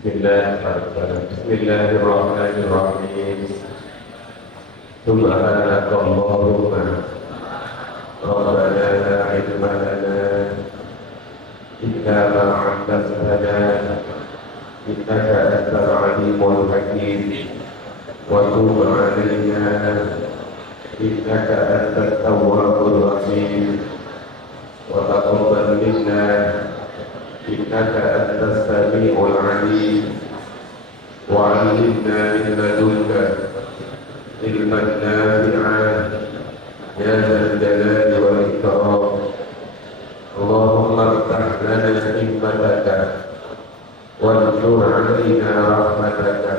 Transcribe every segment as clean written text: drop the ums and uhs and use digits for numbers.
Bismillahirrahmanirrahim. Subhanakallahumma rabbana la ilma lana illa ma 'allamtana innaka antal 'alimul hakim wa tub 'alaina innaka antat tawwabur rahim wa taqabbal minna innaka antas sami'ul 'alim wa 'allimna min ladunka ilman nafi'an ya dzal jalali wal ikram. Allahumma iftah lana hikmataka wanshur 'alaina rahmataka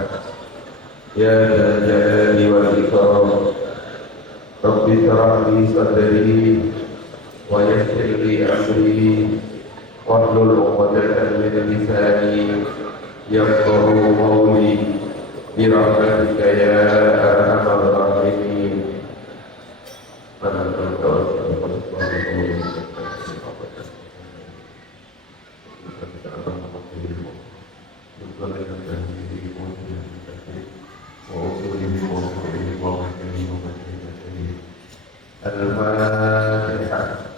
ya dzal jalali wal ikram. Rabbi shrah li sadri wa yassir li amri wahlul 'uqdatam min lisani yafqahu qawli bi rahmatika ya arhamar rahimin. Al-Fatihah.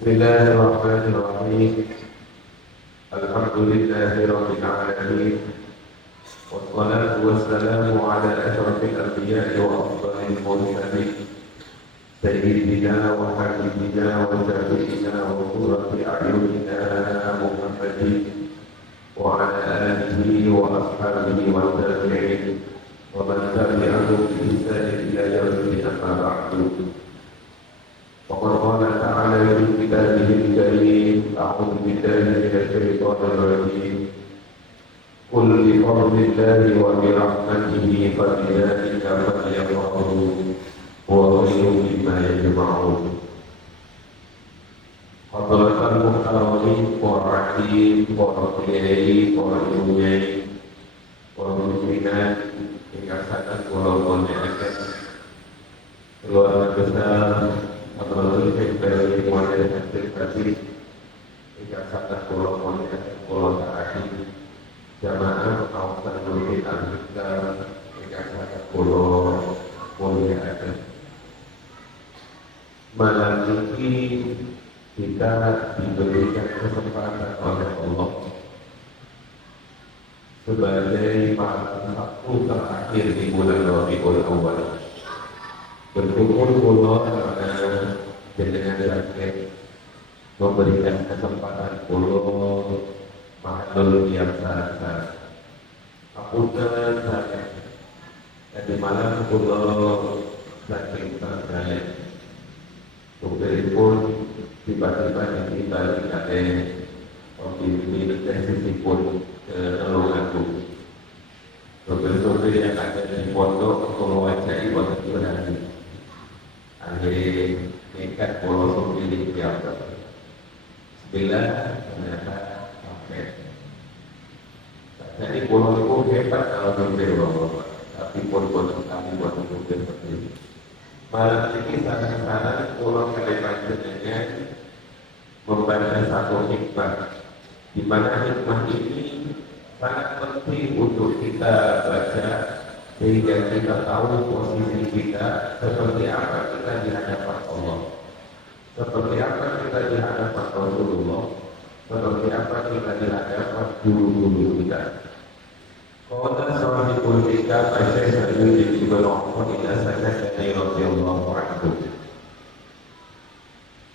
Bismillahirrahmanirrahim. Alhamdulillahi rabbil alamin. Wassalatu wassalamu ala asyrafil anbiya'i wa afdhalil mursalin sayyidina wa habibina wa syafi'ina wa qurrati a'yunina Muhammadin wa ala alihi wa ashabihi wa tabi'in wa man tabi'ahum bi ihsanin ila yaumil amma ba'du. وقد قال تعالى في كتابه الكريم أعوذ بالله من الشيطان الرجيم قل بفضل الله وبرحمته فبذلك فليفرحوا هو خير مما يجمعون. حضرة المحترمين والرحيم والرقيين والرجوعين والمسلمات dikasihkan walaupun mereka keluarga besar atau lebih dari mulai dari tadi dikasihkan walaupun pulau tadi jamaah kawasan Bukit Anggita dikasihkan pulau mulia ada. Malam ini kita diberikan kesempatan oleh Allah sebagai malam Sabtu terakhir di bulan Rabiul Awal. Berkumpul karena dengan sakit memberikan kesempatan pulau makhluk yang sangat apunten saya di malam pulau sakit saya Tukeri pun tiba-tiba dibalik ada pemimpin sisi pun ke Telungagung. Sopir-sopir yang ada di pondok mewajai waktu itu nanti akhirnya nekat pulau sopir di Jawa. Bila ternyata sampai. Jadi pulau itu hebat kalau sopir bapak, tapi pun kami buat sopir seperti ini. Malam ini sangat-sangat pulau Kalimantan dengan membaca satu hikmah, di mana hikmah ini sangat penting untuk kita baca sehingga kita tahu posisi kita seperti apa kita di hadapan Allah, seperti apa kita di hadapan Rasulullah, seperti apa kita di hadapan guru-guru kita. Qala sahibul kitab Syekh Sayyid Ibnu Umar ila Sayyidina radhiyallahu anhu.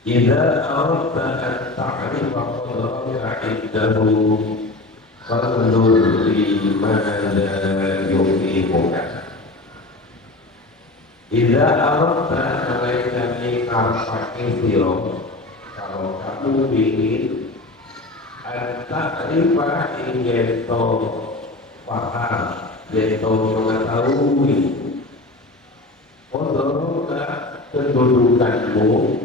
Idza aradta an ta'rifa qadraka 'indahu fanzur fi ma la yuqimuka. Idza aradta alaikani arfaqi siro. Kalau kamu ingin an ta'rifa ingin paham, yaitu mengetahui qadraka kedudukanmu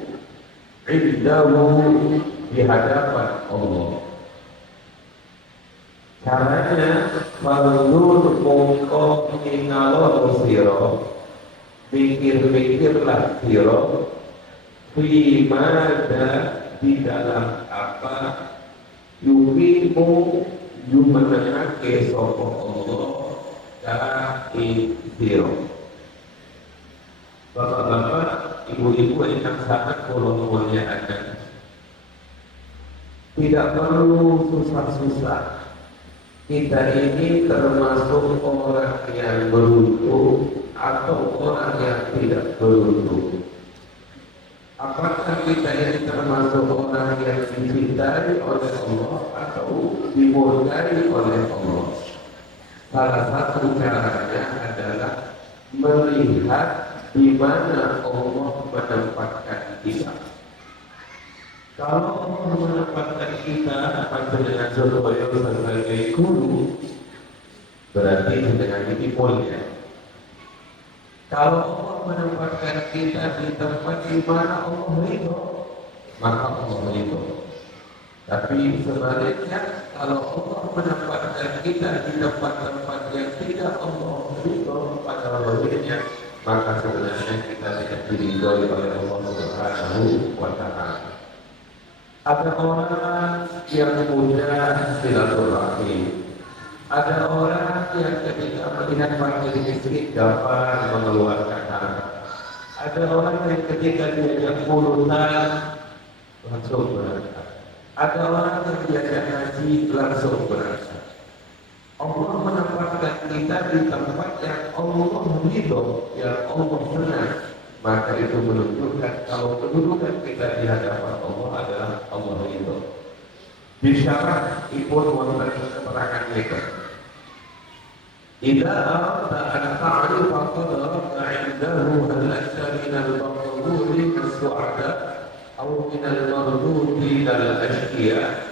indahu di hadapan Allah. Caranya menurut mongko ingalono siro, pikir-pikirlah siro, Fimada di dalam apa yukimu yumenangake sopo Allah kai siro. Bapak-bapak, ibu-ibu yang sangat mulia-muliakan, tidak perlu susah-susah. Kita ini termasuk orang yang beruntung atau orang yang tidak beruntung. Apakah kita ini termasuk orang yang dicintai oleh Allah atau dimurkai oleh Allah? Salah satu caranya adalah melihat di mana Allah menempatkan kita. Kalau Allah menempatkan kita dengan Surabaya sebagai guru, berarti dengan mulia. Kalau Allah menempatkan kita di tempat di mana Allah ridho, maka Allah ridho. Tapi sebaliknya, kalau Allah menempatkan kita di tempat-tempat yang tidak Allah ridho pada wajibnya, maka sebenarnya kita tidak diridhoi oleh Allah Subhanahu wa Ta'ala. Ada orang yang mudah silaturahmi. Ada orang yang ketika melihat fakir miskin dapat mengeluarkan harta. Ada orang yang ketika diajak urutan langsung berangkat. Ada orang yang diajak haji langsung berangkat. Allah menempatkan kita di tempat yang Allah ridho, yang Allah senang. Maka itu menunjukkan kalau kedudukan kita di hadapan Allah adalah Allah ridho. Bisyarah ikut wonten keterangan mereka. Idza aradta an ta'rifa qadraka 'indahu hal anta min al-maqbuli as-su'ada aw min al-mardudi al-ashqiya.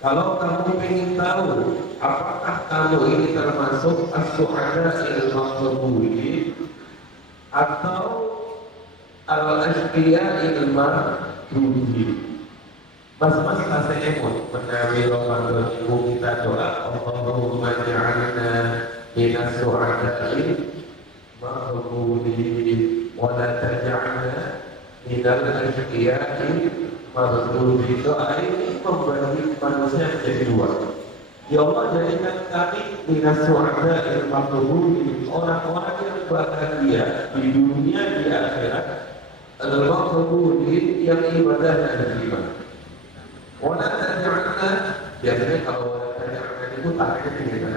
Kalau kamu ingin tahu apakah kamu ini termasuk as-su'ada al-maqbuli atau al-ashqiya al-mardudi. Mas-mas rasa emot menawi Ramadan ibu kita doa Allahumma ja'alna minas su'ada'i maqbulin wa la taj'alna minal ashqiya'i mardudin. Doa ini membagi manusia menjadi dua. Ya Allah, jadikan kami minas su'ada'i maqbulin, orang-orang yang bahagia di dunia di akhirat, al-maqbulin yang ibadahnya diterima. Wala taj'alna, biasanya kalau wala taj'alna itu taknya tinggal.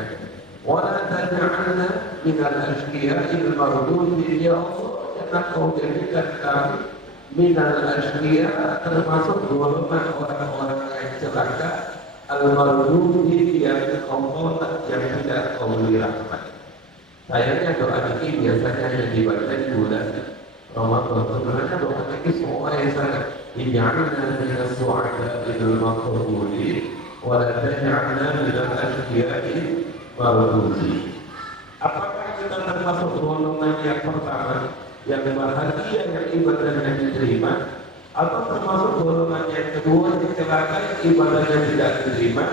Wala taj'alna minal ashqiya'il mardudin. Ya Allah, jangan kau jadikan kami minal ashqiya, termasuk golongan orang-orang yang celaka, al-mardudin yang komponen yang tidak kau beri rahmat. Sayangnya doa ini biasanya yang dibaca di bulan Ramadan. Sebenarnya doa ini semua yang sangat ij'alna minas su'ada'il maqbulin wa la taj'alna minal ashqiya'il mardudin. Apakah kita termasuk golongan yang pertama yang bahagia yang ibadahnya diterima, atau termasuk golongan yang kedua yang celaka yang ibadahnya tidak diterima?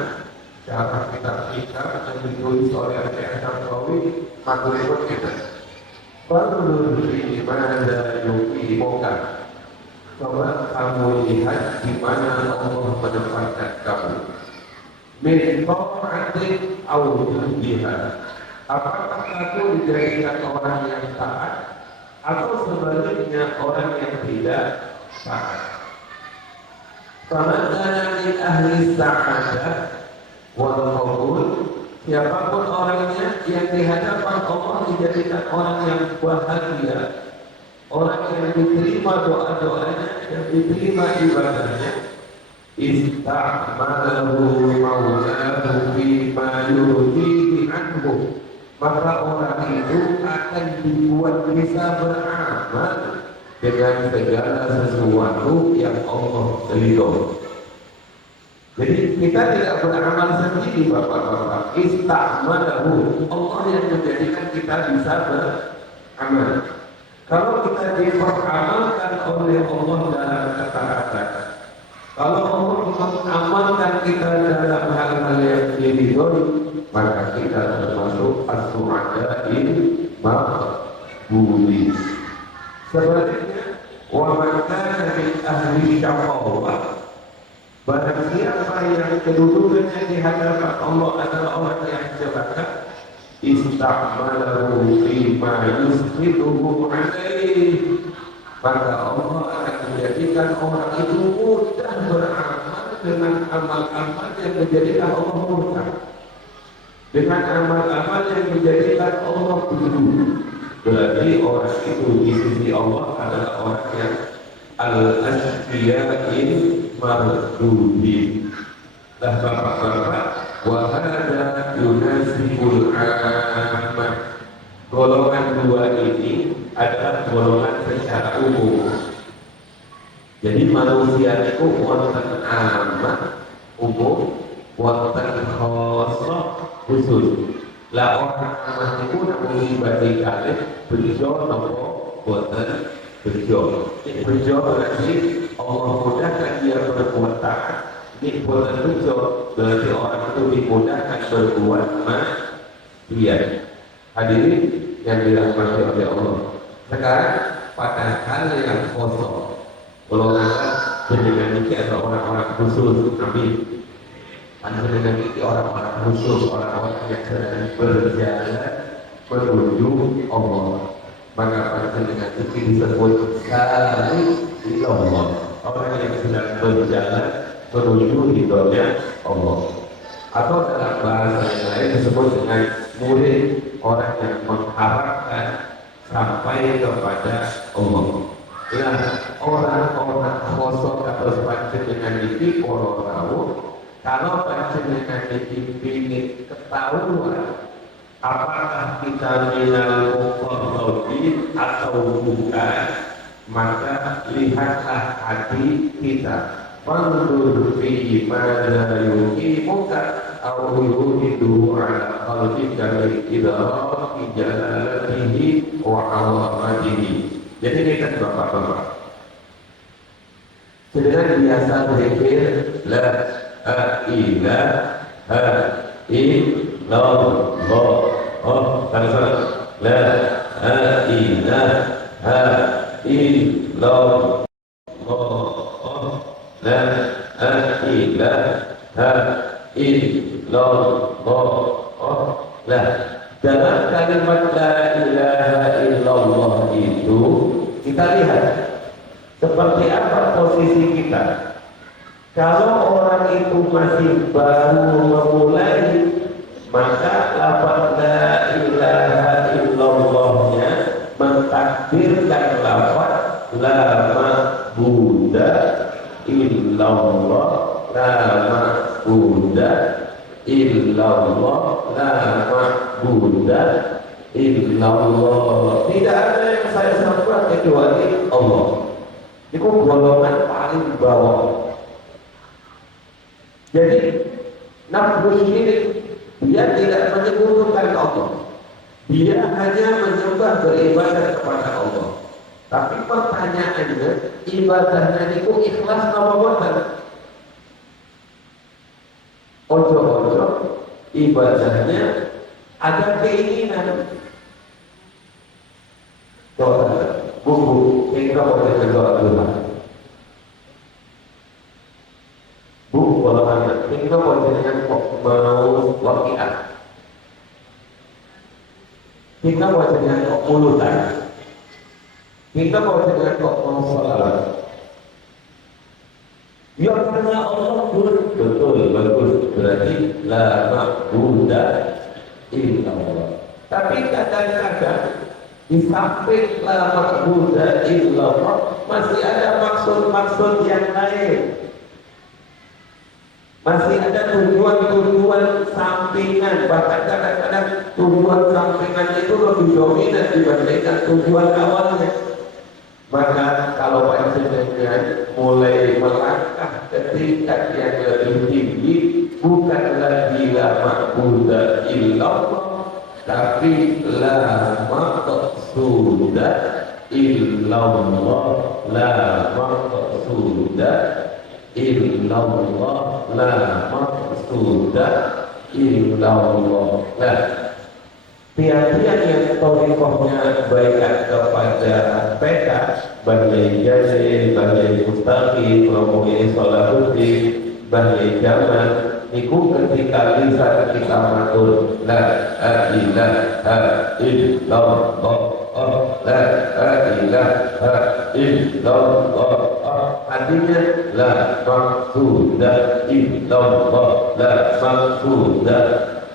Cara kita yang ditulis oleh Syekh Syarqawi matur kita. Fadlul fi mana yuqimuka. Coba kamu lihat di mana Allah menempatkan kamu. Min ta'atin aw jihad. Apakah kamu dijadikan orang yang taat atau sebaliknya orang yang tidak taat? Faman kana min ahli sa'adah wal qabul, siapapun orangnya yang di hadapan Allah dijadikan orang yang bahagia, orang yang diterima doa-doanya, yang diterima ibadahnya, ista'malahu maulahu bima yurdihi anhu, maka orang itu akan dibuat bisa beramal dengan segala sesuatu yang Allah ridho. Jadi kita tidak beramal sendiri, bapak-bapak. Ista'malahu, Allah yang menjadikan kita bisa beramal. Kalau kita diperamalkan oleh Allah dalam ketaatan, kalau Allah mengamalkan kita dalam hal-hal yang diridhoi, maka kita termasuk as-su'ada'il maqbulin. Sebaliknya, wa man kana min ahli syaqawah, barang siapa yang kedudukannya di hadapan Allah adalah orang yang celaka, ista'malahu fima yushiduhu alaih, maka Allah akan menjadikan orang itu mudah beramal dengan amal-amal yang menjadikan Allah murka, dengan amal-amal yang menjadikan Allah benci. Berarti orang itu di sisi Allah adalah orang yang al-asfiya'in mardudin. Dah bapak-bapak, wa hadza yunasibul ammah. Golongan dua ini adalah golongan secara umum. Jadi manusia itu wonten ammah umum, wonten khossah khusus. Lah orang ammah itu namun dibagi kali bejo nopo boten bejo. Bejo berarti Allah mudahkan dia berbuat taat. Ini boten bejo berarti orang itu dimudahkan berbuat maksiat. Hadirin yang dirahmati oleh Allah. Sekarang pada hal yang kosong, golongan dengan ini ada orang-orang khusus, amin. Dengan ini orang-orang khusus, orang-orang yang sedang berjalan menuju Allah. Maka pada dengan ini disebut sari ilallah, orang yang sedang berjalan menuju hidupnya Allah. Atau dalam bahasa yang lain disebut dengan murid, orang yang mengharapkan sampai kepada Allah. Nah, orang-orang kosong atau panjenengan ini orang tahu, kalau panjenengan ini ketahuan apakah kita minal muqarrabin atau bukan, maka lihatlah hati kita. Fanzur fi madza yuqimuka aw yuhidu ala qalbika min idraki jalalatihi wa awamadihi. Jadi ini kan bapak-bapak sedang biasa berzikir la ilaha illallah. Oh, sama-sama. La ilaha illallah. La ilaha illallah. Lah, dalam kalimat la ilaha illallah itu kita lihat seperti apa posisi kita. Kalau orang itu masih baru memulai, maka lafaz la ilaha illallahnya mentakdirkan lafaz la ma'buda illallah, la ma'buda illallah, la ma'buda illallah. Tidak ada yang saya sembah kecuali Allah. Itu golongan paling bawah. Jadi nafsu syirik dia tidak menyebutkan Allah, dia hanya menyembah beribadah kepada Allah. Tapi pertanyaannya, ibadahnya itu ikhlas apa bukan? Ojo-ojo ibadahnya ada keinginan. Doa, buku, kita boleh berdoa dulu. Bu, kalau anak kita boleh dengan mau wakiat, kita boleh dengan mulutan, kita boleh dengan mau salat. Ya karena Allah betul bagus, berarti la ma'buda illallah. Tapi kadang-kadang di samping la ma'buda illallah masih ada maksud-maksud yang lain. Masih ada tujuan-tujuan sampingan, bahkan kadang-kadang tujuan sampingan itu lebih dominan dibandingkan tujuan awalnya. Maka kalau panjenengan mulai melangkah ke tingkat yang lebih tinggi, bukan lagi la ma'buda illallah, tapi la maqsuda illallah, la maqsuda illallah, la maqsuda illallah. Nah, tiap-tiap yang torikohnya baikkan kepada peta Bani Jazir, Bani Mustaqim, Romohi Salahuddin, Bani Jamal, niku ketika lisan kita matur la ilaha illallah, la ilaha illallah, artinya la maqsuda illallah, la maqsuda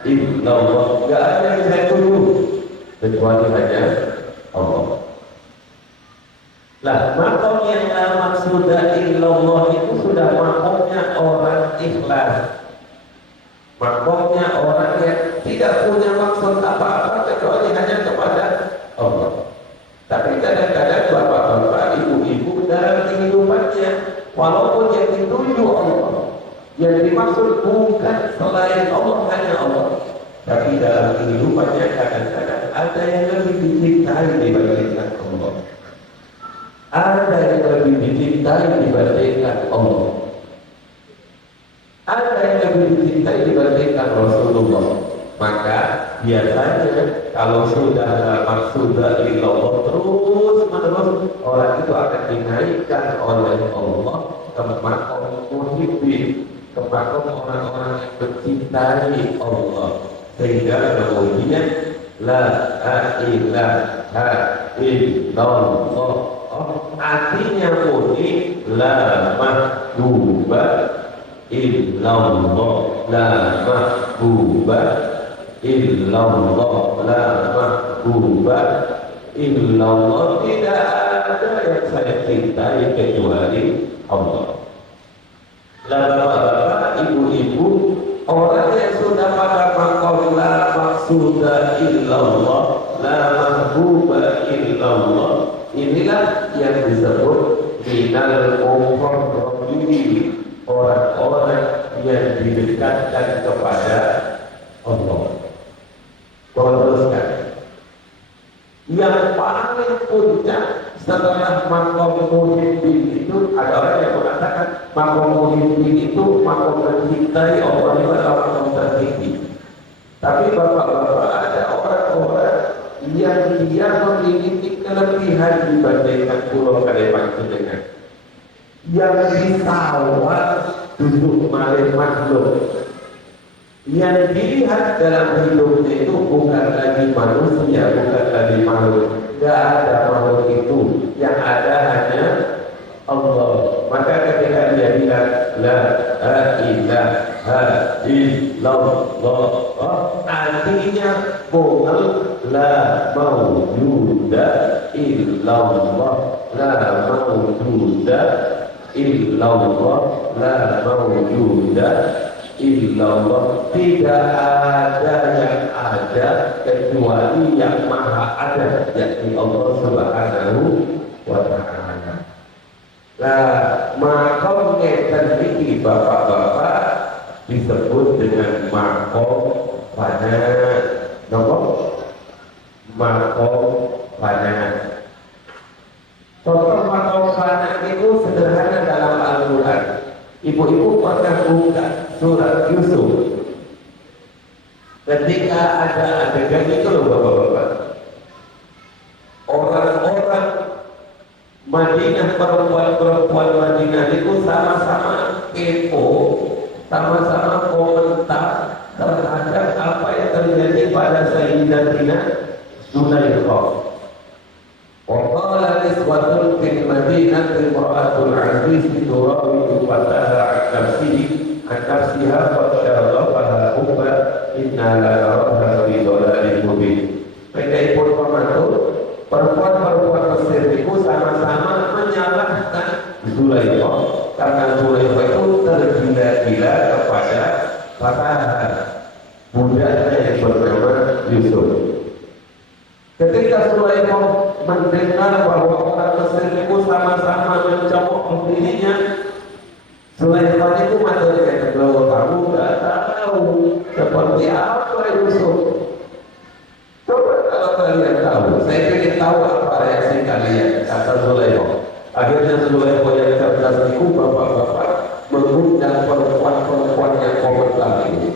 illallah. Gak ada yang saya tuju kecuali hanya Allah. Lah, makom yang la maqsuda illallah itu sudah makomnya orang ikhlas, makomnya orang yang tidak punya maksud apa-apa kecuali hanya kepada Allah. Tapi kadang-kadang bapak-bapak, ibu-ibu dalam kehidupannya, walaupun yang dituju Allah, yang dimaksud bukan selain Allah, hanya Allah, tapi dalam kehidupannya kadang-kadang ada yang lebih dicintai dibandingkan Allah, ada yang lebih dicintai dibandingkan Allah, ada yang lebih dicintai dibandingkan Rasulullah. Maka biasanya kalau sudah maksudnya illallah terus menerus, orang itu akan dinaikkan oleh Allah ke makom muhibbin, ke makom orang-orang yang mencintai Allah, sehingga kemudian la ilaha illallah artinya murni la mahbuba illallah, la mahbuba illallah, la mahbuba illallah. Tidak ada yang saya cintai kecuali Allah. Lah bapak-bapak, ibu-ibu, orang yang sudah pada makom la maqsuda illallah, la mahbuba illallah, inilah yang disebut minal muqarrabin, orang-orang yang didekatkan kepada Allah. Teruskan, yang paling puncak setelah makom muhibbin itu, ada orang yang mengatakan makom muhibbin itu makom mencintai Allah itu adalah makom tertinggi. Tapi bapak-bapak, ada orang-orang yang dia memiliki kelebihan dibandingkan Pulau Kalimantan dengan yang disawat duduk malih makhluk, yang dilihat dalam hidupnya itu bukan lagi manusia, bukan lagi makhluk. Tidak ada makhluk itu, yang ada hanya Allah. Maka ketika dia bilang la ilaha illallah, artinya bukan la mawjuda illallah, la mawjuda illallah, la mawjuda illallah. Tidak ada yang ada kecuali yang maha ada, yakni Allah Subhanahu wa ta'ala. Nah, makomnya tadi bapak-bapak disebut dengan makom pada nomor makom pada. Contoh makom pada itu sederhana dalam Al-Quran. Ibu-ibu pernah buka surat Yusuf. Ketika ada adegan itu loh bapak-bapak, orang-orang Madinah, perempuan-perempuan Madinah itu sama-sama kepo, sama-sama komentar terhadap apa yang terjadi pada Sayyidatina Zulaikha. وقال نسوة في المدينة امرأة العزيز تراود فتاها عن نفسها قد شغفها حبا إنا لنراها في ضلال مبين. Mereka pun pemantau perempuan-perempuan Mesir itu sama-sama menyalahkan Zulaikha karena Zulaikha itu tergila-gila kepada Fataha, budaknya yang bernama Yusuf. Ketika Zulaikha mendengar bahwa orang Mesir itu sama-sama mencemooh dirinya, Zulaikha itu materi kalau kamu nggak tahu seperti apa Yusuf. Coba kalau kalian tahu, saya ingin tahu apa reaksi kalian, kata Zulaikha. Akhirnya Zulaikha yang cerdas itu bapak-bapak mengundang perempuan-perempuan yang komentar ini.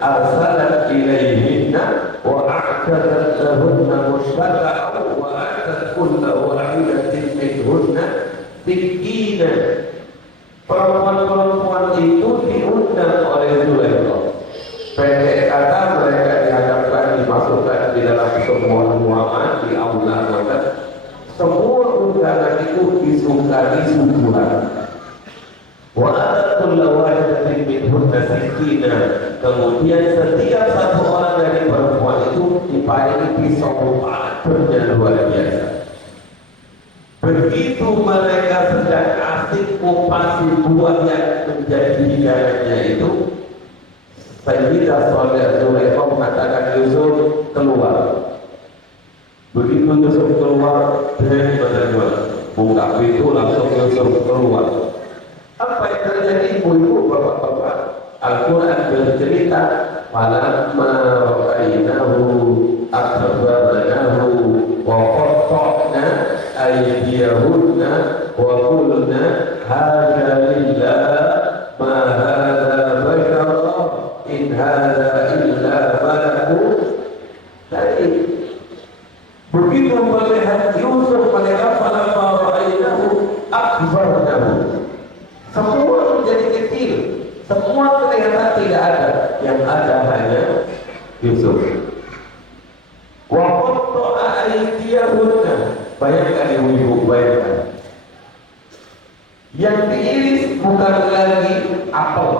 arsalat ilaihinna wa a'tadat lahunna musyraqa'u wa atat kulla wahidatin minhunna sikina. Perempuan-perempuan itu diundang oleh Zulaikha. Pendek kata, mereka dihadapkan, dimasukkan di dalam semua ruangan di aula hotel. Semua undangan itu disukani suguhan. Wa atatul lawajatin minhunna sikina. Kemudian setiap satu orang dari perempuan itu diparingi pisau tajamnya luar biasa. Begitu mereka sedang asik kupasi buah yang menjadi hidangannya itu, Sayyidah Zulaikha mengatakan, Yusuf keluar. Begitu Yusuf keluar, dengan menerima buka pintu, langsung Yusuf keluar. Apa yang terjadi, ibu-ibu, bapak-bapak? Al-Quran bercerita, falamma ra'aynahu akbarnahu wa qatta'na aydiyahunna wa qulna hadza lillah ma hadza bashara in hadza illa malakun karim. Begitu melihat Yusuf, mereka falamma ra'aynahu akbarnahu, semua menjadi kecil, semua terlihat tidak ada, yang ada hanya Yusuf. Wa qatta'a aydiyahunna, bayangkan ibu-ibu, bayangkan. Yang diiris bukan lagi apel,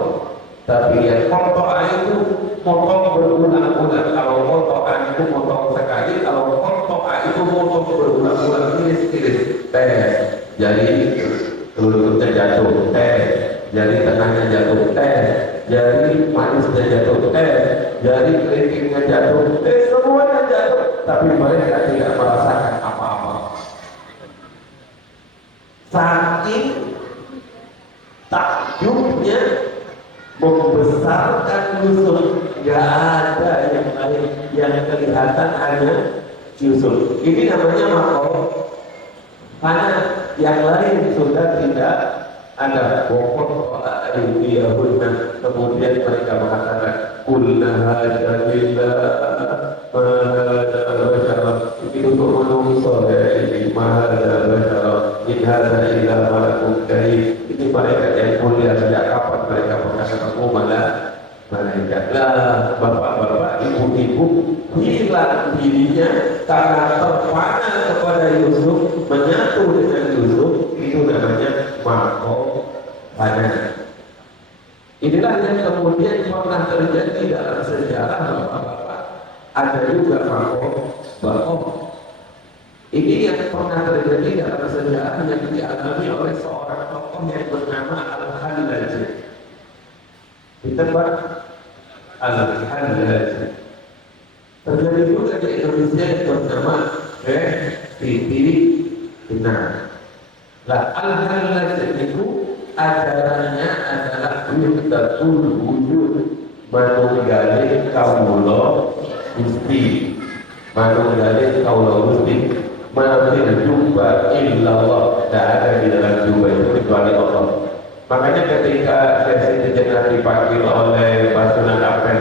tapi yang qatta'a itu potong berulang-ulang. Kalau qata'an itu potong sekali, kalau qatta'a itu potong berulang-ulang, iris-iris. Jadi lututnya jatuh, jadi tengahnya jatuh, jadi manisnya jatuh, jadi kelingkingnya jatuh, semuanya jatuh, tapi mereka tidak merasakan apa-apa. Saking takjubnya membesarkan Yusuf, gak ada yang lain yang kelihatan hanya Yusuf. Ini namanya makom, karena yang lain sudah tidak ada. Pokok aydiyahunna, kemudian mereka mengatakan qulna hadza lillah ma hadza bashara, itu untuk menungso dari ma hadza bashara in hadza illa malakun karim. Ini mereka yang mulia. Sejak kapan mereka mengatakan malaikat? Lah, bapak-bapak, ibu-ibu, hilang dirinya karena terpana kepada Yusuf, menyatu dengan Yusuf. Itu namanya makohana. Inilah yang kemudian pernah terjadi dalam sejarah, bapak-bapak. Ada juga makoh. Ini yang pernah terjadi dalam sejarah yang dialami oleh seorang tokoh yang bernama Al-Hallaj. Ditebak Al-Hallaj. Terjadi juga di Indonesia yang bernama Siti Jenar. Lah, Al-Hallaj itu ajarannya adalah wihdatul wujud, manunggalih kawula Gusti, manunggalih kawula Gusti. Mafil jubah illallah, tidak ada di dalam jubah itu kecuali Allah. Makanya ketika Siti Jenar dipanggil oleh Pasunan Apen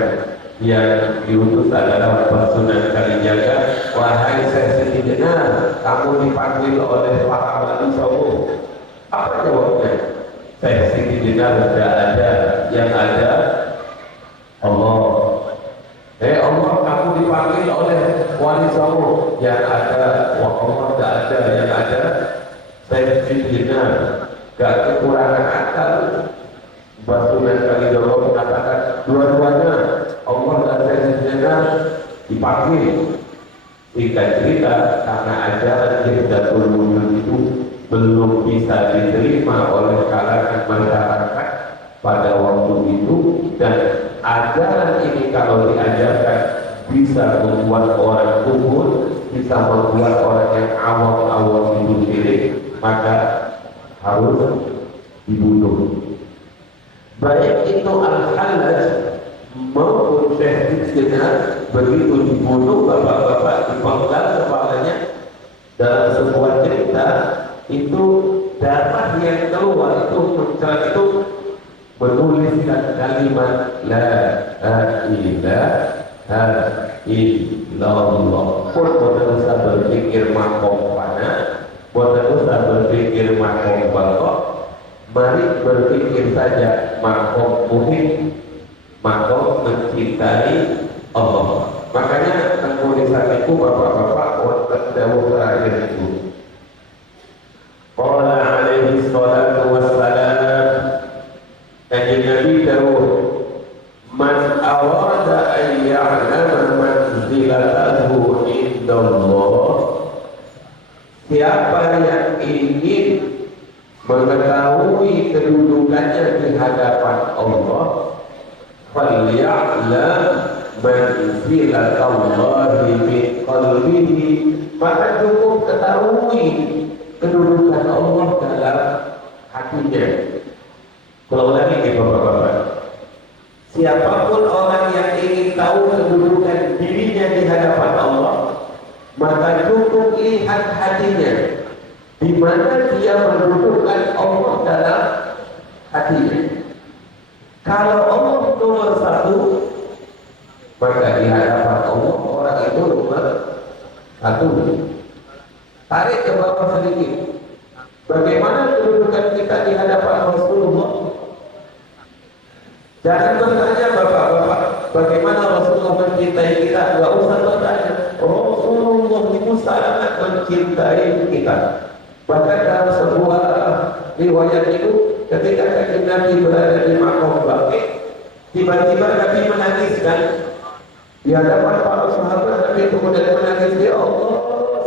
yang diutus adalah Pasunan Kalijaga, wahai Siti Jenar, kamu dipanggil oleh para wali Songo. Apa jawabnya? Siti Jenar tidak ada, yang ada Allah. Allah, kamu dipanggil oleh wali Songo, yang ada Allah tidak ada, yang ada Siti Jenar. Gak kekurangan akal. Pasunan Kalijaga mengatakan dua-duanya Allah dan Siti Jenar dipanggil. Singkat cerita, karena ajaran wihdatul wujud itu belum bisa diterima oleh kalangan masyarakat pada waktu itu, dan ajaran ini kalau diajarkan bisa membuat orang kufur, bisa membuat orang yang awam itu syirik, maka harus dibunuh. Baik itu Al-Hallaj maupun Siti Jenar, begitu dibunuh, bapak-bapak dipenggal kepalanya. Dalam sebuah cerita itu darah yang keluar itu muncrat itu menuliskan kalimat la ilaha illallah. Pun boten usah berpikir makom pana, boten usah berpikir makom balok, mari berpikir saja makom muhim, makom mencintai Allah. Makanya penulisan itu bapak-bapak wonten dawuh terakhir itu. Qala alaihi salatu wassalam, kanjeng Nabi dawuh, man awada an ya'lama manzilatahu indallah, siapa yang ingin mengetahui kedudukannya di hadapan Allah, falya'lam manzilatallahi min qalbihi, maka cukup ketahui kedudukan Allah dalam hatinya. Kalau lagi nih bapak-bapak, siapapun orang yang ingin tahu kedudukan dirinya di hadapan Allah, maka cukup lihat hatinya, di mana dia mendudukkan Allah dalam hatinya. Kalau Allah nomor satu, maka di hadapan Allah orang itu nomor satu. Tarik ke bawah sedikit. Bagaimana kedudukan kita di hadapan Rasulullah? Jangan bertanya bapak-bapak bagaimana Rasulullah mencintai kita. Gak usah bertanya. Rasulullah itu sangat mencintai kita. Bahkan dalam sebuah riwayat itu, ketika Nabi berada di Makkah bangkit, tiba-tiba Nabi menangiskan di hadapan para sahabat. Nabi kemudian menangis, ya Allah,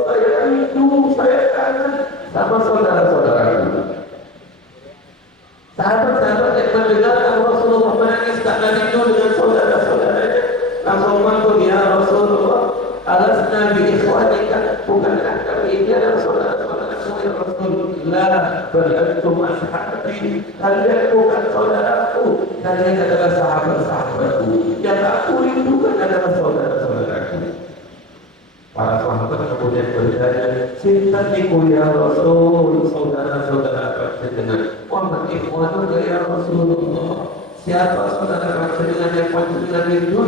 saya rindu, saya kangen sama saudara-saudaraku. Sahabat-sahabat yang mendengar Rasulullah menangis karena rindu dengan saudara-saudaranya, langsung mengaku, ya Rasulullah, alasna bi ikhwanika, bukankah kami ini adalah saudara-saudaraku ya Rasulullah? Bal antum ashabi, kalian bukan saudaraku, kalian adalah sahabat-sahabatku. Yang aku rindukan adalah saudara-saudaraku. Para sahabat kemudian bertanya, sintaniku ya Rasul, saudara-saudara dengan Muhammad ikhwanu ya Rasulullah, siapa saudara dengan yang panjenengan rindu?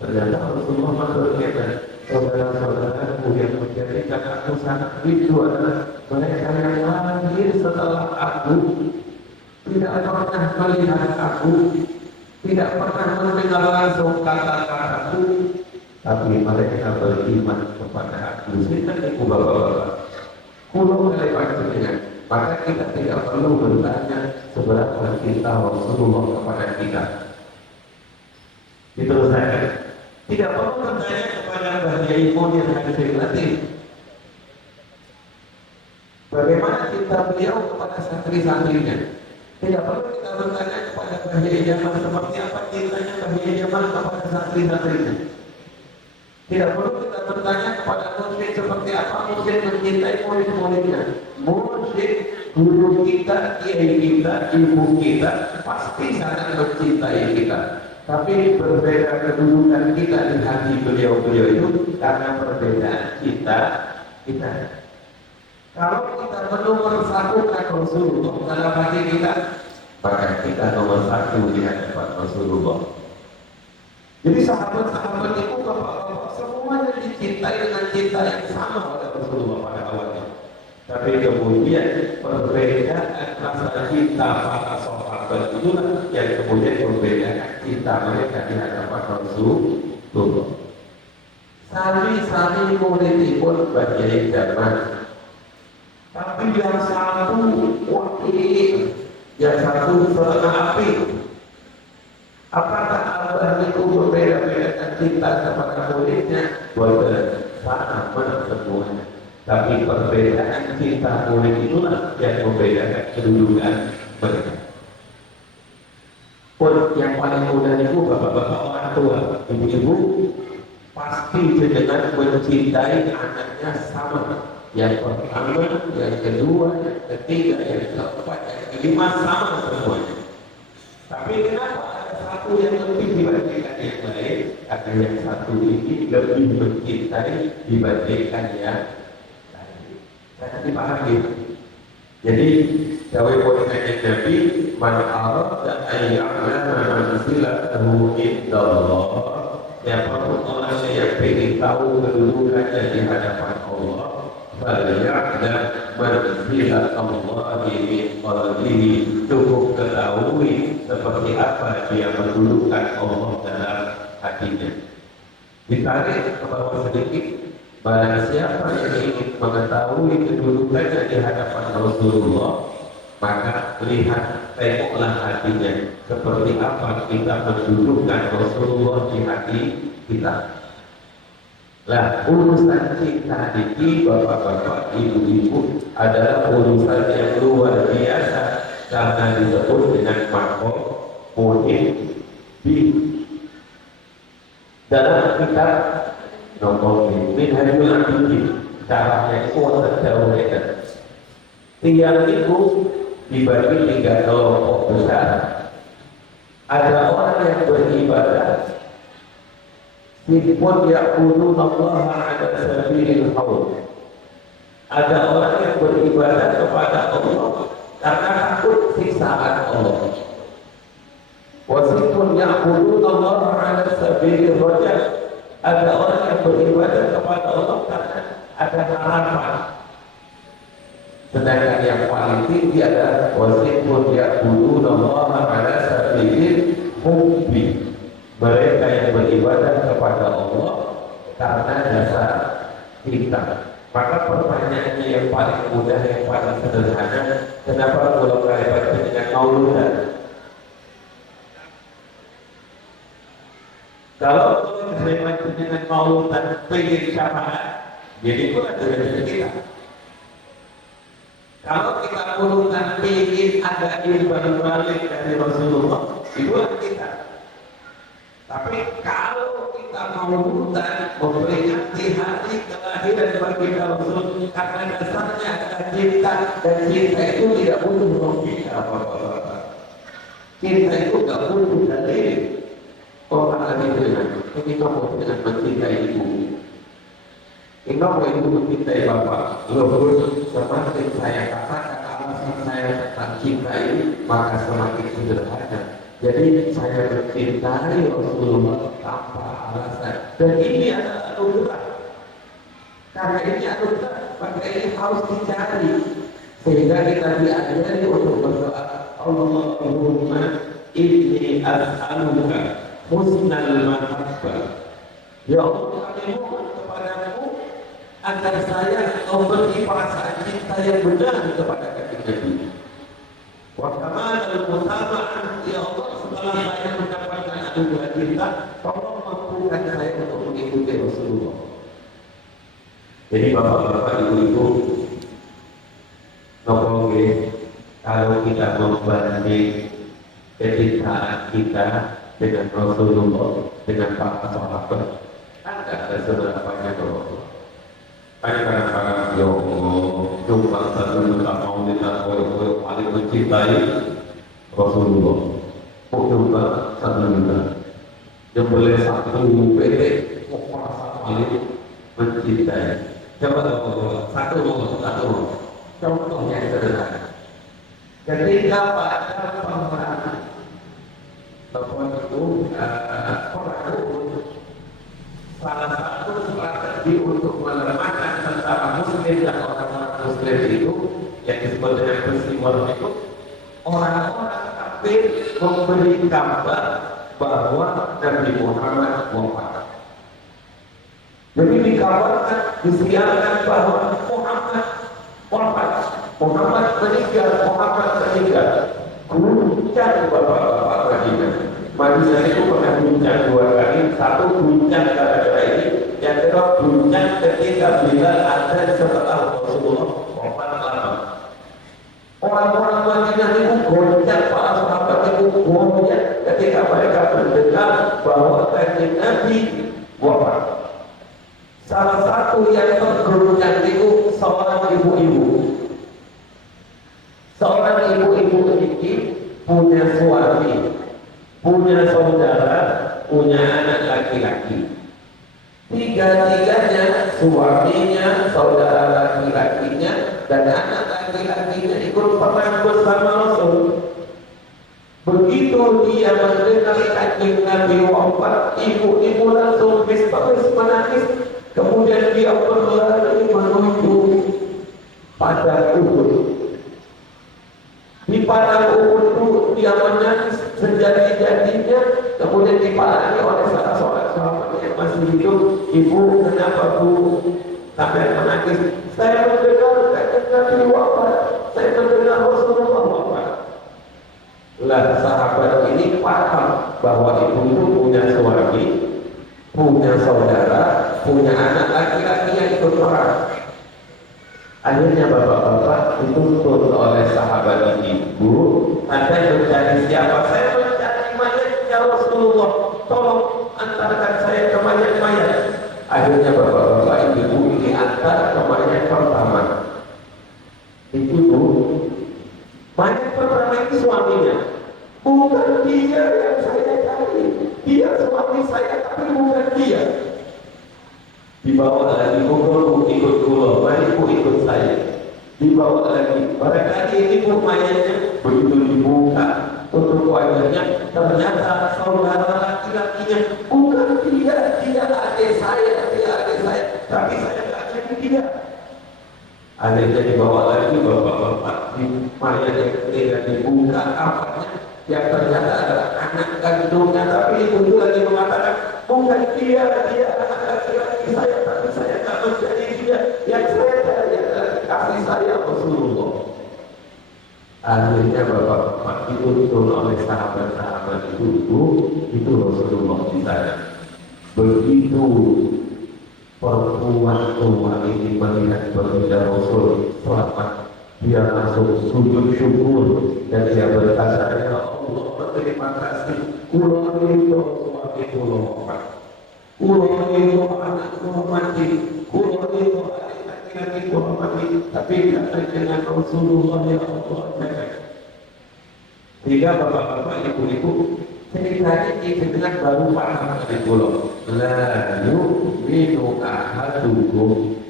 Ternyata Rasulullah berkata, saudara-saudaraku yang menjadikan aku sangat rindu adalah mereka yang lahir setelah aku, tidak pernah melihat aku, tidak pernah mendengar langsung kata-kataku, tapi mereka beriman kepada aku. Sintaniku bapak-bapak, kulo oleh panjenengan, maka kita tidak perlu bertanya seberapa cinta Rasulullah kepada kita. Diteruskan, tidak perlu bertanya kepada Mbah Imun yang hadis latin, bagaimana cinta beliau kepada santri-santrinya. Tidak perlu kita bertanya kepada Mbah Jamal seperti apa cintanya Mbah Jamal kepada santri-santrinya. Tidak perlu kita bertanya kepada musyrik seperti apa musyrik mencintai murid-muridnya. Musyrik, guru kita, kiai kita, ibu kita pasti sangat mencintai kita. Tapi berbeda kedudukan kita di hati beliau-beliau itu karena perbedaan kita. Kalau kita menomorsatukan Rasulullah dalam hati kita, maka kita nomor satu di hadapan Rasulullah. Jadi sahabat-sahabat itu bapak-bapak semuanya dicintai dengan cinta yang sama oleh Rasulullah pada awalnya. Tapi kemudian perbedaan rasa cinta para sahabat itulah yang kemudian membedakan cinta mereka di hadapan Rasulullah. Sami-sami muridipun Bagyai zaman, tapi yang satu wakil, yang satu setengah api. Apakah Allah itu berbeda-beda cinta kepada muridnya? Bukan, sama semuanya. Tapi perbedaan cinta murid itulah yang membedakan kedudukan mereka. Pun yang paling mudah itu bapak-bapak orang tua, ibu-ibu pasti dengan mencintai anaknya sama. Yang pertama, yang kedua, yang ketiga, yang keempat, yang kelima sama semuanya. Tapi kenapa ada satu yang lebih dibandingkan yang lain? Ada yang satu ini lebih mencintai dibandingkan yang lain. Saya dipahami. Jadi Dawe pun kanjeng Nabi, man arada an ya'lama manzilatahu indallah. Siapapun orang yang ingin tahu kedudukannya di hadapan Allah, falya'lam manzilatullah min qalbihi. Cukup ketahui seperti apa dia mendudukan Allah dalam hatinya. Ditarik ke bawah sedikit, barang siapa yang ingin mengetahui kedudukannya di hadapan Rasulullah, maka lihat, tengoklah hatinya seperti apa kita mendudukkan Rasulullah di hati kita. Lah, urusan cinta ini bapak-bapak, ibu-ibu adalah urusan yang luar biasa karena disebut dengan makom muhim di dalam kitab nomor Minhajul Abidin. Caranya itu terjauh. Tiang itu dibagi 3 kelompok besar. Ada orang yang beribadah meskipun ya'budun Allah ala sabilil haud. Ada orang yang beribadah kepada Allah karena takut siksaan Allah. Meskipun ya'budun Allah ala sabilil rajah. Ada orang yang beribadah kepada Allah karena ada harapan. Sedangkan yang paling tinggi adalah wasifun ya'budun Allah ala sabilil hubbi. Mereka yang beribadah kepada Allah karena dasar cinta. Maka pertanyaannya yang paling mudah, yang paling sederhana, kenapa kalau kalian dengan mauludan? Kalau kalian dengan mauludan pengen syafaat, jadi itu adalah kita. Kalau kita mauludan pengen ada ilmu balik dari Rasulullah, itulah kita. Tapi kalau kita mauludan memperingati hari kelahiran baginda Rasul, karena dasarnya adalah cinta, dan cinta itu tidak butuh logika apa-apa. Cinta itu tidak butuh dalil. Orang lagi dengan ini kamu dengan mencintai ibu, ini kamu itu mencintai bapak. Lalu semakin saya katakan alasan saya tentang cinta ini, maka semakin sederhana. Jadi saya mencintai Rasulullah tanpa alasan. Dan ini adalah anugerah. Karena ini anugerah, maka ini harus dicari. Sehingga kita diajari untuk berdoa, Allahumma inni as'aluka husnal mahabbah. Ya Allah, kami mohon kepadamu agar saya memberi perasaan cinta yang benar kepada Nabi. Wa kamal al-mutaba'ah, ya Allah, setelah saya mendapatkan anugerah cinta, tolong mampukan saya untuk mengikuti Rasulullah. Jadi bapak-bapak, ibu-ibu, kalau kita membanding kecintaan kita dengan Rasulullah, dengan para sahabat, ada seberapanya Rasulullah. Hanya kadang-kadang ya Allah, cuma satu tak mau kita paling mencintai Rasulullah. Cuma satu juta, yang boleh satu PT, paling mencintai. Coba satu contohnya sederhana. Ketika pada peperangan telepon itu salah satu strategi untuk melemahkan tentara muslim dan orang-orang muslim itu yang disebut dengan peristiwa itu, orang-orang kafir memberi kabar bahwa Nabi Muhammad wafat. Jadi dikabarkan, disiarkan bahwa Muhammad wafat, Muhammad meninggal. Guncang bapak-bapak Madinah. Madinah itu pernah guncang 2 kali. Satu guncang gara-gara ini, yang kedua guncang ketika bila ada setelah Rasulullah wafat lama. Orang-orang Madinah itu goncang, para sahabat itu goncang ketika mereka mendengar bahwa kanjeng Nabi wafat. Salah satu yang tergoncang itu seorang ibu-ibu. Seorang ibu-ibu ini punya suami, punya saudara, punya anak laki-laki. Tiga-tiganya, suaminya, saudara laki-lakinya dan anak laki-lakinya ikut perang bersama Rasul. Begitu dia mendengar kanjeng Nabi wafat, ibu-ibu langsung histeris menangis. Kemudian dia berlari menuju pada Uhud. Di padang Uhud itu dia menangis sejadi-jadinya. Kemudian dipalangi oleh salah seorang sahabat yang masih hidup. Ibu, kenapa Bu sampai menangis? Saya mendengar kanjeng Nabi wafat, saya mendengar Rasulullah wafat. Lah sahabat ini paham bahwa ibu itu punya suami, punya saudara, punya anak laki-laki yang ikut perang. Akhirnya bapak-bapak dituntut oleh sahabat ibu, Anda mencari siapa? Saya mencari mayatnya Rasulullah. Tolong antarkan saya ke mayat-mayat. Akhirnya bapak-bapak ibu ini antar ke mayat pertama. Itu Bu, mayat pertama itu suaminya. Bukan dia yang saya cari. Dia suami saya, tapi bukan dia. Dibawa lagi kumpul, ikut kulo, mari Bu ikut saya. Dibawa lagi, barangkali ini Bu mayatnya. Begitu dibuka, tutup wajahnya, ternyata saudara laki-lakinya. Bukan dia, dia adik saya, tapi saya tak jadi dia. Akhirnya dibawa lagi bapak-bapak di mayat yang ketiga, dibuka kamarnya, yang ternyata adalah anak kandungnya, tapi itu lagi mengatakan bukan dia anak laki-laki saya, tapi saya tak menjadi dia. Yang saya cari adalah kasih saya Rasulullah. Akhirnya bapak-bapak dituntun oleh sahabat-sahabat itu Rasulullah di sana. Begitu perempuan tua ini melihat baginda Rasul selamat, dia masuk sujud syukur dan dia berkata, ya Allah berterima kasih, kulo itu suami kulo wafat, kulo itu anak kulo mati, kulo itu adik laki-laki kulo mati, tapi kata dengan Rasulullah ya Allah. Sehingga bapak-bapak ibu-ibu ceritanya ini dengan baru paham dari kulo. Lalu minu ahadukum,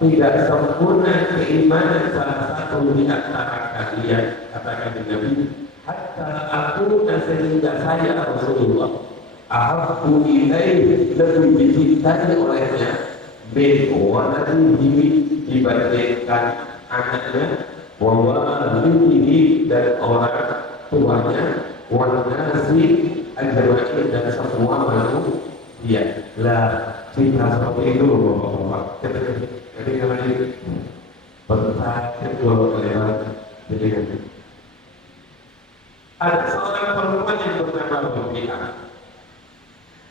tidak sempurna keimanan salah satu di antara kalian, katakan Nabi, hatta aku sehingga saya Rasulullah ahabbu ilaih, lebih dicintai olehnya waladihi, dibandingkan anaknya, wawalidihi, dan orang tuanya, wanasi ajmain, dan semua manusia. Iya, lah cinta seperti itu bapak-bapak. Jadi kalau ini bertahan dua lewat, jadi ada seorang perempuan yang bernama Robiah.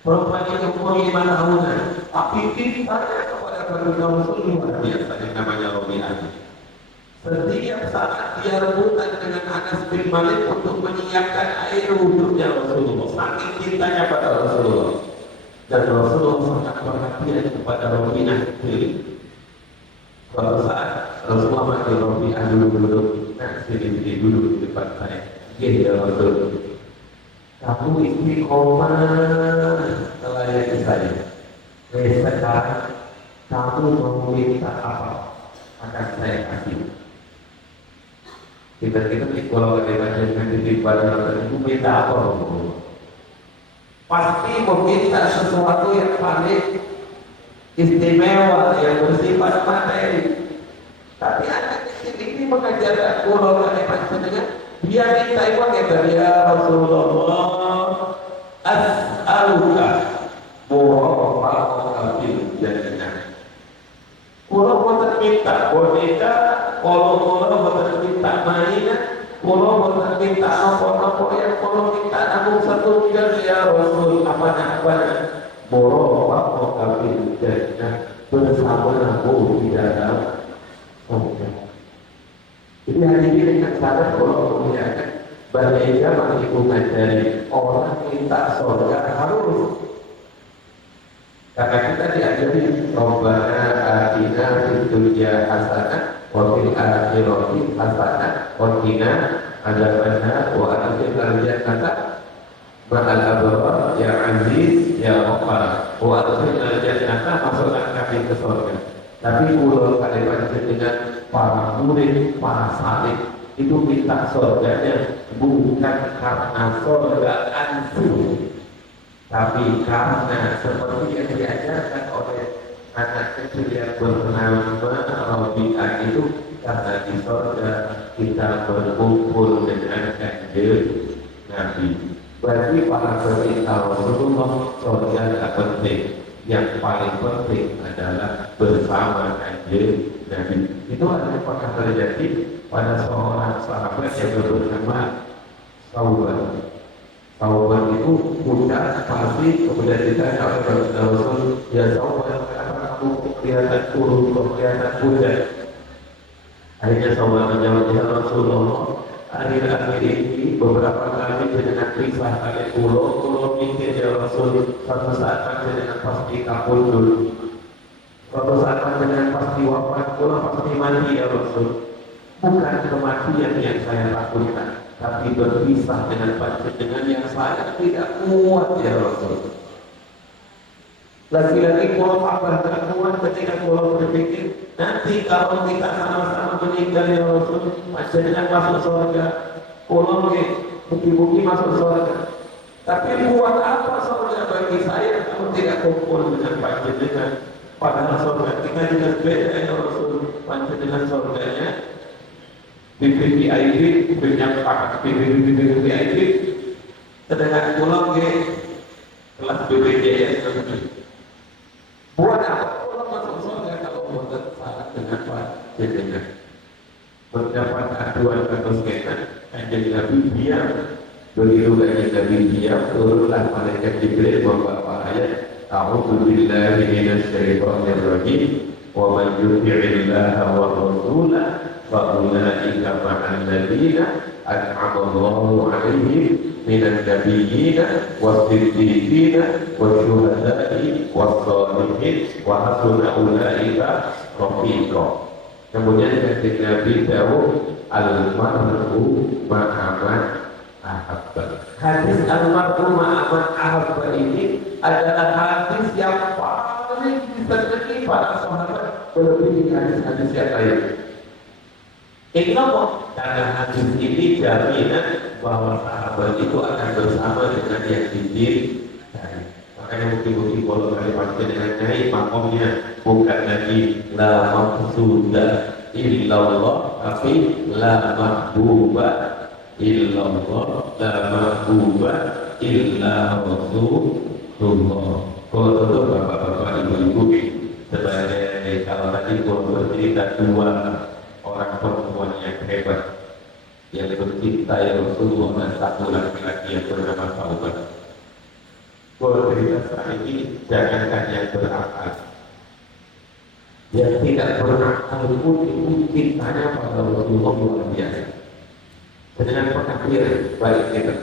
Perempuan itu umur 5 tahunan, tapi cintanya kepada baginda Rasul luar biasa, yang namanya Robiah. Setiap saat dia rebutan dengan Anas bin Malik untuk menyiapkan air wudhunya Rasulullah, saking cintanya pada Rasulullah. Dan Rasulullah sangat perhatian kepada Robiah sendiri. Suatu saat Rasulullah manggil Robiah duduk, nah sini duduk di depan saya. Gini ya Rasul, kamu istiqomah melayani saya. Sekarang kamu mau minta apa? Akan saya kasih. Kita kalau ada bagian di badan itu minta apa? Pasti meminta sesuatu yang paling istimewa, yang bersifat materi. Tapi anak kecil ini mengajar kulo oleh panjenengan, dia minta uang ya Rasulullah, as'aluka murafaqaka fil jannah. Kulo boten minta boneka, kulo boten minta mainan, kulo boten minta apa-apa, yang kulo minta namun satu ya Rasul, apa-apa murafaqaka fil jannah, bersamamu di dalam surga. Jadi hari ini dengan sadar kalau memuliakan banyak jamaah lingkungan dari orang minta surga harus, karena kita diajari Rabbana atina fid dunya hasanah wa fil akhirati hasanah wa qina adzabannar wa adkhilna jannata ma'al abrar ya aziz ya ghaffar wa adkhilna jannata, masukkan kami ke surga. Tapi pulau kalimat dengan para murid, para salib itu minta surganya bukan karena surga ansur, tapi karena seperti yang diajarkan oleh anak kecil yang bernama Robi'ah itu, karena di surga kita berkumpul dengan kanjeng Nabi. Berarti para perintah Rasulullah surga tidak penting, yang paling penting adalah bersama kanjeng Nabi. Itu adalah pernah terjadi pada seorang sahabat yang bernama Sauban. Sauban itu pucat, pasti kemudian ditanya oleh Rasul, ya Sauban, kenapa kamu kelihatan kurus, kelihatan pucat? Akhirnya Sauban menjawab, ya Rasulullah, akhir-akhir ini beberapa kali dengan kisah kali pulau mikir ya Rasul, suatu saat dengan pasti kapundul, suatu saat dengan pasti wafat, pulau pasti mati ya Rasul. Bukan kematian yang saya takutkan, tapi berpisah dengan panjenengan yang saya tidak kuat ya Rasul. Lagi-lagi kalau apa tidak kuat ketika kalau berpikir nanti kalau kita sama-sama meninggal ya Rasul, panjenengan masuk surga, kalau bukti-bukti masuk surga. Tapi buat apa surga bagi saya kalau tidak kumpul dengan panjenengan? Padahal surga kita jelas beda ya Rasul, panjenengan surganya BPVIP, yang pakai BPVIP, sedangkan pulang ke kelas BPJS. Buat apa pulang masuk surga kalau buat salah dengan panjenengan? Mendapat aduan kemuskinan, kanjeng Nabi diam. Begitu kanjeng Nabi diam, turunlah malaikat Jibril membawa ayat, A'udzu billahi minasyaitonir rajim, wa man yuti'illaha wa rasulahu فَأُولَٰئِكَ مَعَ الَّذِينَ أَنْعَمَ اللَّهُ عَلَيْهِمْ مِنَ النَّبِيِّينَ وَالصِّدِّيقِينَ وَالشُّهَدَاءِ وَالصَّالِحِينَ وَحَسُنَ أُولَٰئِكَ رَفِيقًا. Kemudian ketika Nabi jauh, al-mar'u ma'a man ahabba. Hadis al-mar'u ma'a man ahabba ini adalah hadis yang paling disenangi para sahabat melebihi hadis-hadis yang lain. Kenapa? Karena hadis ini jaminan bahwa sahabat itu akan bersama dengan yang dicintai. Makanya bukti-bukti kalau kali pasti dengan naik makomnya bukan lagi la maqsuda illallah, tapi la mahbuba illallah, la mahbuba illa Rasulullah. Kalau itu bapak-bapak ibu-ibu sebagai kalau tadi kalau bercerita dua orang perempuan yang hebat yang bercinta ya Rasulullah dan satu laki-laki yang bernama Sauban. Kalau cerita saat ini jangankan yang berakal, yang tidak berakal pun itu cintanya pada Rasulullah luar biasa. Dengan pengakhir baik kita.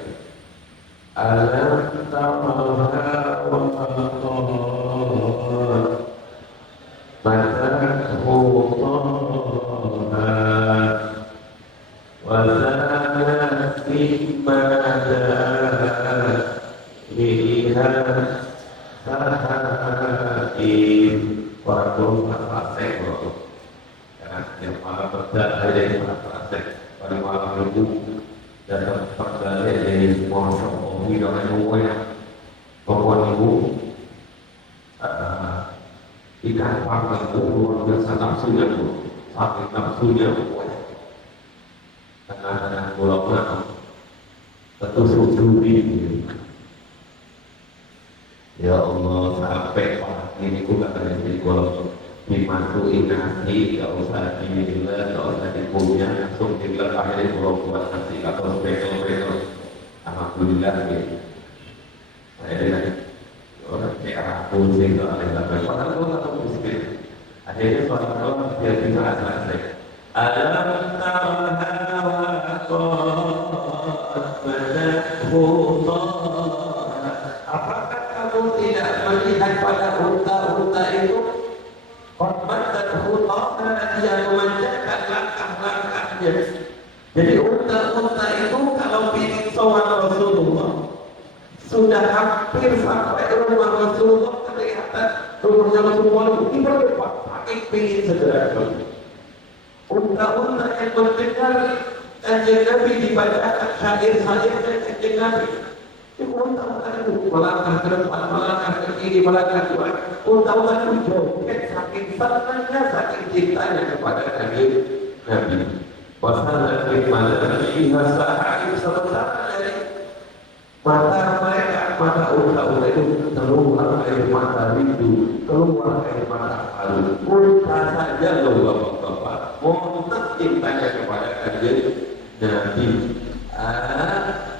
Alam tamaha wa ikan panggang itu luar biasa nafsunya tuh, saking nafsunya karena pulau ketusuk duri. Ya Allah, sampai pagi ini bukan dari golong dimasukin nasi, gak usah dimilah, gak usah dipunya, langsung dibilang akhirnya pulau buat nasi atau spesial. Alhamdulillah gitu. Saya orang kayak pusing kalau ada padahal gue nggak tahu miskin. Akhirnya suatu orang dia bisa selesai. Alam taraha wa qad. Apakah kamu tidak melihat pada unta-unta itu? Qad yang memanjatkan langkah-langkahnya. Jadi unta-unta itu kalau ingin sowan Rasulullah sudah hampir sampai rumah Rasulullah, kelihatan rumahnya Rasulullah itu berdepan, pakai pingin segera. Unta-unta yang mendengar Kanjeng Nabi dibacakan syair-syair dari Kanjeng Nabi. Itu unta-unta itu melangkah ke depan, melangkah ke kiri, melangkah ke depan. Unta-unta itu joget saking senangnya, saking cintanya kepada Kanjeng Nabi. Wasallam mana fiha sa'im serta dari mata mereka, mata unta-unta itu keluar air mata rindu, keluar air mata haru. Unta saja loh bapak-bapak mau cintanya kepada Kanjeng Nabi.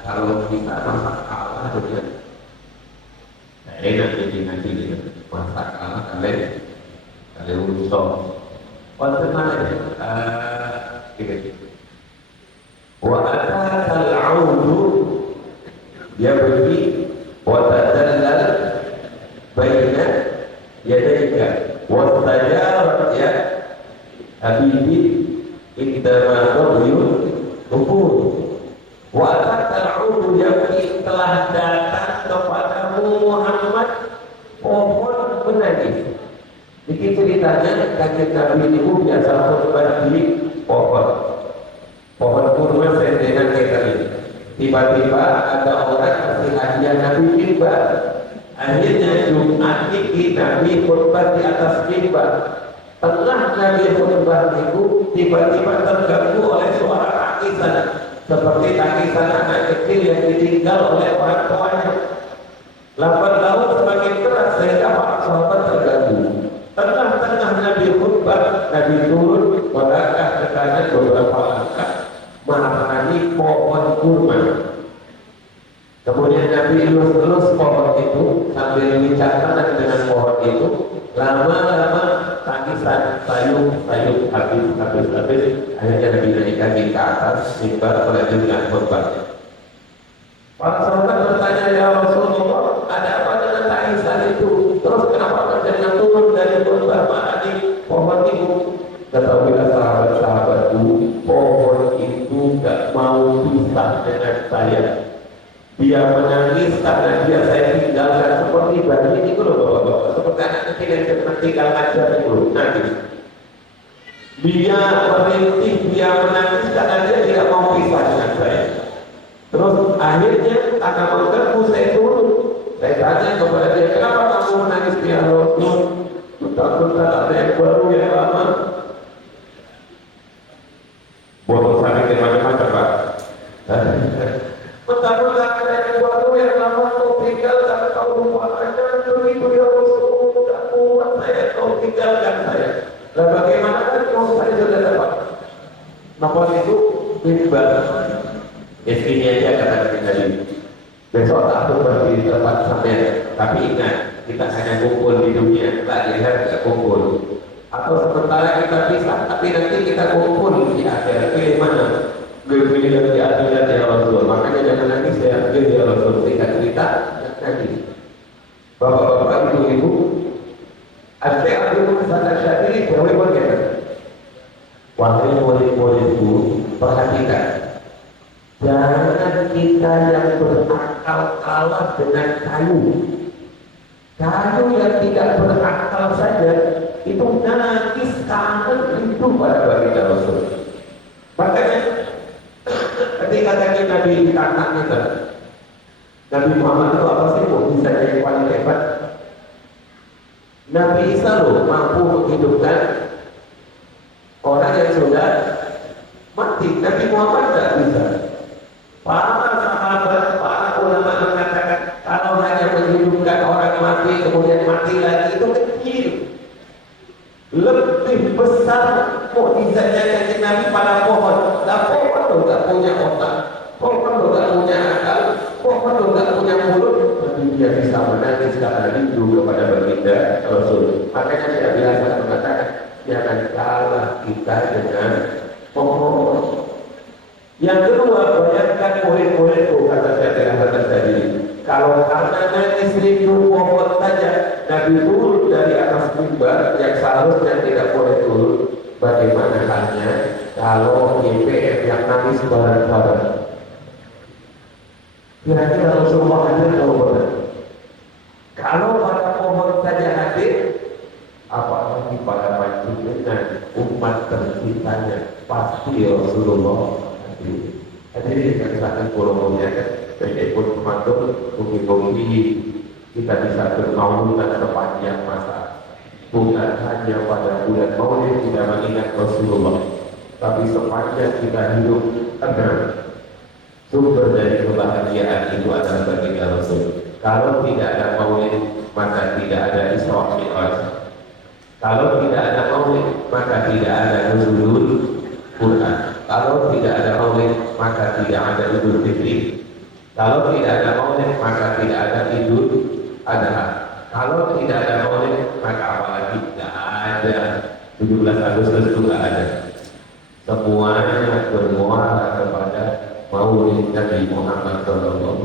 Kalau kita masa kalah dengan enak jadi nanti masa kalah kalian usah. Waktu mana? Wa atakal audu yabki wa tadallal baina yadayka wa tajarat ya habibi indama qabyun rukun wa atakal audu yabki telah datang kepadamu Muhammad pohon menangis. Ini ceritanya Kanjeng Nabi itu biasa khutbah di pohon kurma sendengan kayak tadi. Tiba-tiba ada orang kasih hadiah Nabi mimbar. Akhirnya Jumat ini Nabi khutbah di atas mimbar. Tengah Nabi khutbah itu tiba-tiba terganggu oleh suara tangisan, seperti tangisan anak kecil yang ditinggal oleh orang tuanya. Lambat laun semakin keras sehingga para sahabat terganggu. Tengah-tengah Nabi khutbah, Nabi turun melangkah ke kanan beberapa langkah marahi pohon kurma. Kemudian Nabi elus-elus pohon itu sambil bicara dengan pohon itu. Lama-lama tangisan sayup habis. Akhirnya Nabi naik ke atas mimbar melanjutkan khutbah. Para sahabat bertanya, ya Rasulullah, ada apa dengan tangisan itu? Terus kenapa jangan turun dari khutbah di pohon itu? Ketahuilah sahabat-sahabatku, pohon itu gak mau pisah dengan saya. Dia menangis karena dia saya tinggalkan seperti bayi itu loh bapak-bapak, seperti anak kecil yang tinggal ngajar itu nangis. Dia merintih, dia menangis karena dia tidak mau pisah dengan saya. Terus akhirnya karena mengganggu saya turun. Saya tanya kepada dia, kenapa kamu menangis ya Rasul? Bentar-bentar ada yang baru yang lama. Botol sakit macam-macam Pak. Bentar-bentar ada yang baru yang lama kau tinggal karena kau lupa aja begitu ya Rasul. Tak kuat saya kau tinggalkan saya. Dan bagaimana kan kau saya sudah dapat. Nampak itu mimbar. Istrinya aja kata tadi, besok aku berdiri di tempat sampai, tapi ingat kita hanya kumpul di dunia, tak dilihat tidak kumpul. Atau sementara kita pisah, tapi nanti kita kumpul di akhir. Pilih mana? Pilih di akhirat ya Rasul. Makanya jangan nangis ya, pilih ya Rasul. Singkat cerita, nanti bapak-bapak ibu-ibu, Asyik Abdul Hasan Asy'ari berkata, wahai murid-muridku, perhatikan. Jangan kita yang berakal kalah dengan kayu. Kayu yang tidak berakal saja itu nangis kangen rindu pada baginda Rasul. Makanya ketika tadi Nabi ditantang itu, Nabi Muhammad itu apa sih bisa yang paling hebat? Nabi Isa loh mampu menghidupkan orang yang sudah mati. Nabi Muhammad tidak bisa. Para sahabat, para ulama mengatakan kalau hanya menghidupkan orang mati kemudian mati lagi itu kecil. Lebih besar mukjizatnya Kanjeng Nabi pada pohon. Nah, pohon loh gak punya otak, pohon loh gak punya akal, pohon loh gak punya mulut, tapi dia bisa menangis karena rindu kepada baginda Rasul. Makanya saya biasa mengatakan jangan kalah kita dengan pohon. Yang kedua, bayangkan murid-muridku, kata saya tadi, kalau karena nangis rindu pohon saja Nabi turun dari atas mimbar yang seharusnya tidak boleh turun, bagaimana halnya kalau IPM yang nangis bareng-bareng? Kira-kira Rasulullah hadir atau benar? Kalau pada pohon saja hadir, apalagi pada panjenengan umat tercinta cintanya pasti Rasulullah. Hadirin yang sangat muliakan, baik pun pematur, mungkin kita bisa bermauludan sepanjang masa. Bukan hanya pada bulan Maulid kita mengingat Rasulullah, tapi sepanjang kita hidup tenang. Sumber dari kebahagiaan itu adalah baginda Rasul. Kalau tidak ada Maulid, maka tidak ada Isra Mi'raj. Kalau tidak ada Maulid, maka tidak ada nuzulul Quran. Kalau tidak ada Maulid, maka tidak ada Idul Fitri. Kalau tidak ada Maulid, maka tidak ada Idul Adha. Kalau tidak ada Maulid, maka apalagi tidak ada 17 Agustus juga ada. Semuanya bermuara kepada Maulid Nabi Muhammad SAW.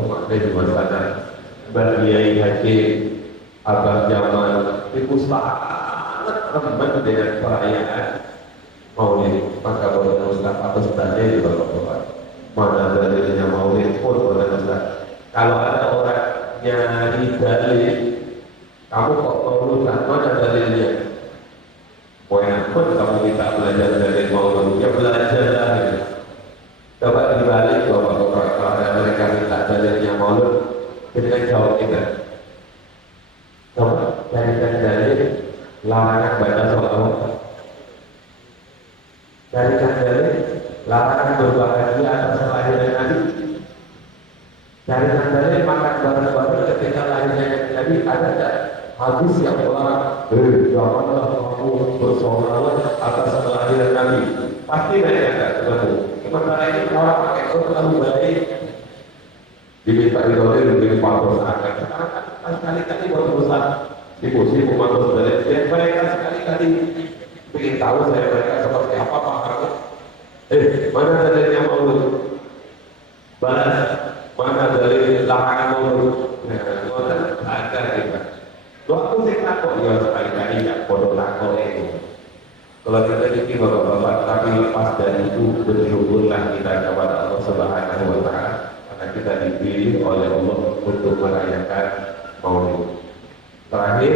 Berkiai Haji Abah Jamal itu sangat remen dengan perayaan Maulid. Maka boleh Ustaz atau Ustaznya juga berdoa. Mana dalilnya Maulid pun boleh Ustaz. Kalau ada orang nyari dalil, kamu kok Mauludan, mana dalilnya? Pokoknya pun kamu bisa belajar dari Maulid, ya belajar lagi. Coba dibalik bapak-bapak, kalau ada mereka minta dalilnya Maulid, kita jawab kita. Coba carikan dalil larangan baca sholawat. Carikan dalil larangan berbahagia atas kelahiran Nabi. Carikan dalil makan bareng-bareng ketika lahirnya Nabi. Ada tak hadis yang melarang janganlah kamu bersolawat atas kelahiran Nabi? Pasti banyak tak seperti. Sementara ini orang pakai terlalu baik, diminta dalil lebih patuh akan. Sekarang kan sekali-kali buat urusan sibuk-sibuk patuh dalil. Dan mereka sekali-kali ingin tahu saya mereka seperti apa pakarnya. Mana dalilnya Maulid? Balas. Mana dalil larangan Maulid? Ada juga. Waktu saya takut ya sekali-kali nggak bodoh takut itu. Kalau kita dikir bapak-bapak, tapi lepas dari itu bersyukurlah kita kepada Allah Subhanahu Wa Taala karena kita dipilih oleh Allah untuk merayakan Maulid. Terakhir,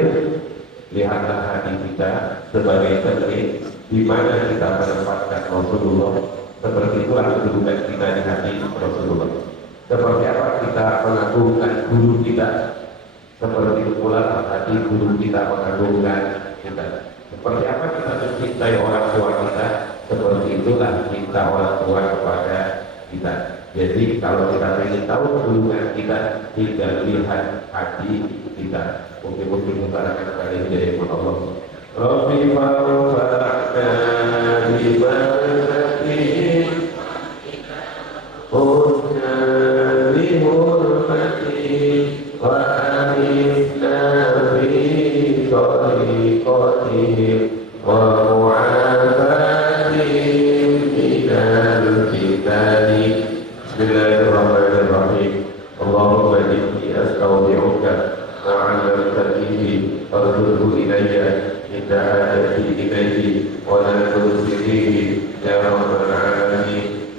lihatlah hati kita sebagai cermin di mana kita menempatkan Rasulullah. Seperti itulah kedudukan kita di hati Rasulullah. Seperti apa kita mengagungkan guru kita, seperti itu pula hati guru kita mengagungkan kita. Seperti apa kita mencintai orang tua kita, seperti itulah cinta orang tua kepada kita. Jadi kalau kita ingin tahu kedudukan kita, tinggal lihat hati kita. Mungkin kita akan kembali menjadi Allah. Rabbi fa'fa'na bibarakihi Qurna bihurmati wa anifna bi tariqatihim wa mu'afatihim minal fitani. Bismillahirrahmanirrahim. Allahumma inni astaudi'uka ma'alamtatihi arzuhu ilayya inda hadati ilayhi wa la tursilihi ya rabbal alamin.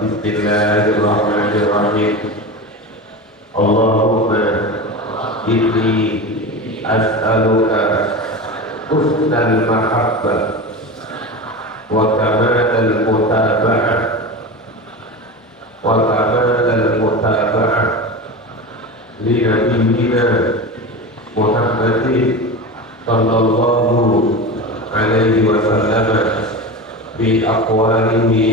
Bismillahirrahmanirrahim. Allahumma inni as'aluka husnal mahabbah wa kamalal mutaba'ah wa kamalal mutaba'ah li nabiyyina Muhammadin sallallahu alaihi wasallam fi aqwalihi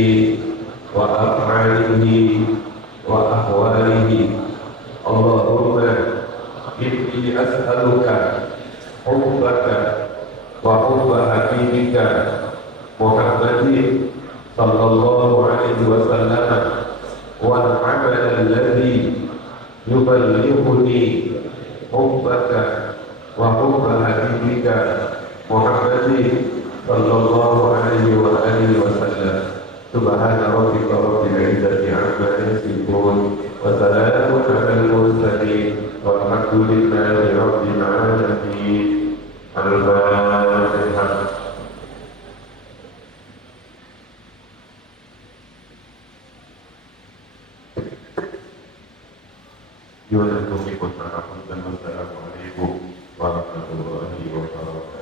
wa af'alihi wa ahwalihi. Allahumma inni as'aluka hubbaka wa hubba habibika Muhammadin sallallahu alaihi wasallam wal amal alladhi yuballighuni hubbaka wa hubba habibika Muhammadin sallallahu alaihi wa alihi wasallam. Subhana rabbika rabbil izzati amma yasifun wa salamun alal mursalin walhamdulillahi rabbil alamin. Al-Fatihah. Assalamualaikum warahmatullahi wabarakatuh.